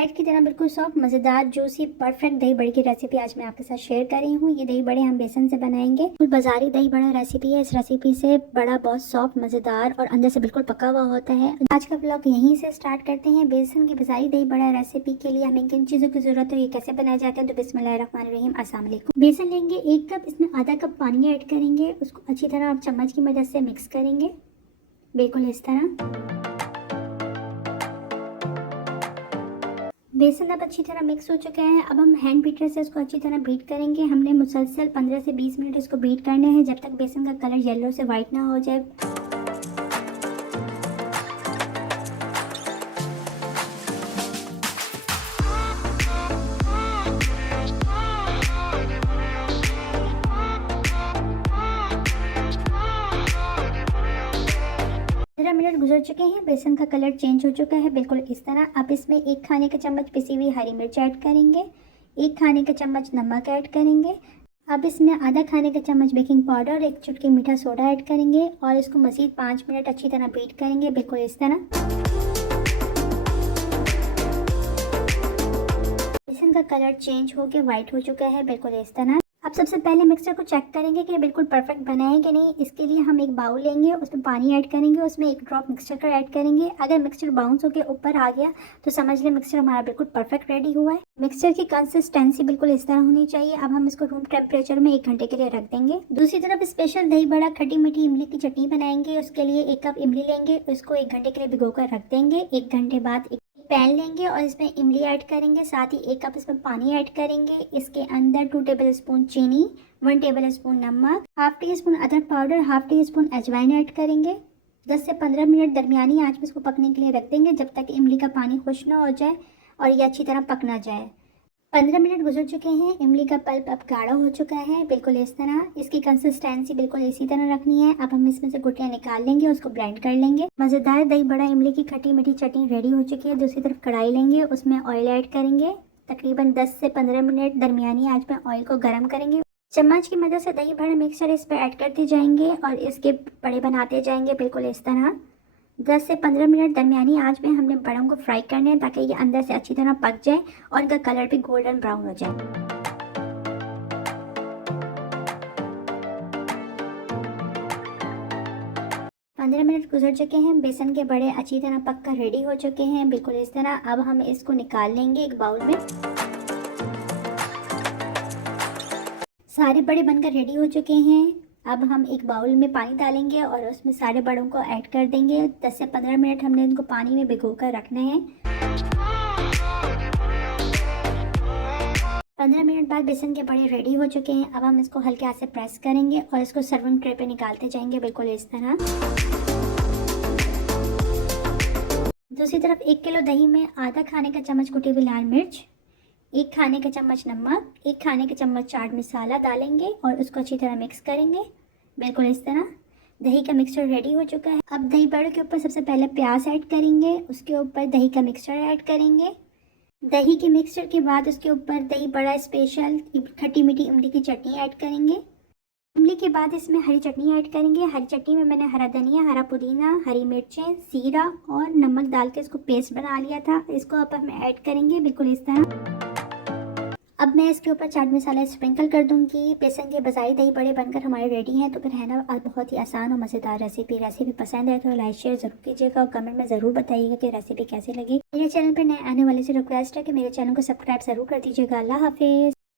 Bread की तरह बिल्कुल सॉफ्ट, मज़ेदार, जूसी, परफेक्ट दही बड़े की रेसिपी आज मैं आपके साथ शेयर कर रही हूँ। ये दही बड़े हम बेसन से बनाएंगे। बिल्कुल बाजारी दही बड़ा रेसिपी है। इस रेसिपी से बड़ा बहुत सॉफ्ट, मज़ेदार और अंदर से बिल्कुल पका हुआ होता है। आज का ब्लॉग यहीं से स्टार्ट करते हैं। बेसन की बाजारी दही बड़ा रेसिपी के लिए हमें किन चीज़ों की जरूरत है, ये कैसे बनाए जाते हैं, तो बिस्मिल्लाहिर्रहमानिर्रहीम। अस्सलाम वालेकुम। बेसन लेंगे 1 कप, इसमें आधा कप पानी ऐड करेंगे। उसको अच्छी तरह आप चम्मच की मदद से मिक्स करेंगे, बिल्कुल इस तरह। बेसन अब अच्छी तरह मिक्स हो चुका है। अब हम हैंड बीटर से इसको अच्छी तरह बीट करेंगे। हमने मुसलसल 15 से 20 मिनट इसको बीट करना है, जब तक बेसन का कलर येलो से वाइट ना हो जाए। मिनट गुजर चुके हैं, बेसन का कलर चेंज हो चुका है, बिल्कुल इस तरह। अब इसमें 1 खाने का चम्मच पिसी हुई हरी मिर्च ऐड करेंगे, 1 खाने का चम्मच नमक ऐड करेंगे। अब इसमें आधा खाने का चम्मच बेकिंग पाउडर, 1 चुटकी मीठा सोडा ऐड करेंगे और इसको मज़ीद 5 मिनट अच्छी तरह बीट करेंगे, बिल्कुल इस तरह। बेसन का कलर चेंज हो के वाइट हो चुका है, बिल्कुल इस तरह। अब सबसे पहले मिक्सर को चेक करेंगे कि बिल्कुल परफेक्ट बना है कि नहीं। इसके लिए हम एक बाउल लेंगे, उसमें पानी ऐड करेंगे, उसमें 1 ड्रॉप मिक्सचर का ऐड करेंगे। अगर मिक्सचर बाउंस होकर ऊपर आ गया तो समझ लें मिक्सचर हमारा बिल्कुल परफेक्ट रेडी हुआ है। मिक्सचर की कंसिस्टेंसी बिल्कुल इस तरह होनी चाहिए। अब हम इसको रूम टेम्परेचर में 1 घंटे के लिए रख देंगे। दूसरी तरफ स्पेशल दही बड़ा खट्टी मीठी इमली की चटनी बनाएंगे। उसके लिए 1 कप इमली लेंगे, उसको 1 घंटे के लिए भिगो कर रख देंगे। 1 घंटे बाद पैन लेंगे और इसमें इमली ऐड करेंगे, साथ ही 1 कप इसमें पानी ऐड करेंगे। इसके अंदर 2 टेबलस्पून चीनी, 1 टेबलस्पून नमक, हाफ टी स्पून अदरक पाउडर, हाफ टी स्पून अजवाइन ऐड करेंगे। 10 से 15 मिनट दरमियानी आंच में इसको पकने के लिए रख देंगे, जब तक इमली का पानी खुश ना हो जाए और ये अच्छी तरह पक ना जाए। 15 मिनट गुजर चुके हैं। इमली का पल्प अब गाढ़ा हो चुका है, बिल्कुल इस तरह। इसकी कंसिस्टेंसी बिल्कुल इसी तरह रखनी है। अब हम इसमें से गुठलियाँ निकाल लेंगे, उसको ब्लेंड कर लेंगे। मज़ेदार दही बड़ा इमली की खट्टी मीठी चटनी रेडी हो चुकी है। दूसरी तरफ कढ़ाई लेंगे, उसमें ऑयल ऐड करेंगे। तकरीबन 10 से 15 मिनट दरमियानी आंच में ऑयल को गर्म करेंगे। चम्मच की मदद से दही बड़ा मिक्सचर इस पर ऐड करते जाएंगे और इसके बड़े बनाते जाएंगे, बिल्कुल इस तरह। 10 से 15 मिनट दरमियानी आंच में हमने बड़ों को फ्राई करने हैं, ताकि ये अंदर से अच्छी तरह पक जाए और इनका कलर भी गोल्डन ब्राउन हो जाए। 15 मिनट गुजर चुके हैं। बेसन के बड़े अच्छी तरह पक कर रेडी हो चुके हैं, बिल्कुल इस तरह। अब हम इसको निकाल लेंगे एक बाउल में। सारे बड़े बनकर रेडी हो चुके हैं। अब हम एक बाउल में पानी डालेंगे और उसमें सारे बड़ों को ऐड कर देंगे। 10 से 15 मिनट हमने इनको पानी में भिगो कर रखना है। 15 मिनट बाद बेसन के बड़े रेडी हो चुके हैं। अब हम इसको हल्के हाथ से प्रेस करेंगे और इसको सर्विंग ट्रे पे निकालते जाएंगे, बिल्कुल इस तरह। दूसरी तरफ 1 किलो दही में आधा खाने का चम्मच कुटी हुई लाल मिर्च, 1 खाने का चम्मच नमक, 1 खाने का चम्मच चाट मसाला डालेंगे और उसको अच्छी तरह मिक्स करेंगे, बिल्कुल इस तरह। दही का मिक्सचर रेडी हो चुका है। अब दही बड़े के ऊपर सबसे पहले प्याज ऐड करेंगे, उसके ऊपर दही का मिक्सचर ऐड करेंगे। दही के मिक्सचर के बाद उसके ऊपर दही बड़ा स्पेशल खट्टी मीठी इमली की चटनी ऐड करेंगे। इमली के बाद इसमें हरी चटनी ऐड करेंगे। हरी चटनी में मैंने हरा धनिया, हरा पुदीना, हरी मिर्चें, जीरा और नमक डाल के इसको पेस्ट बना लिया था। इसको अब हम ऐड करेंगे, बिल्कुल इस तरह। अब मैं इसके ऊपर चाट मसाला स्प्रिंकल कर दूंगी। बेसन के बजाई दही बड़े बनकर हमारे रेडी हैं। तो फिर है ना बहुत ही आसान और मज़ेदार रेसिपी पसंद है तो लाइक शेयर ज़रूर कीजिएगा और कमेंट में ज़रूर बताइएगा कि रेसिपी कैसी लगी। मेरे चैनल पर नए आने वाले से रिक्वेस्ट है कि मेरे चैनल को सब्सक्राइब ज़रूर कर दीजिएगा। अल्लाह हाफिज़।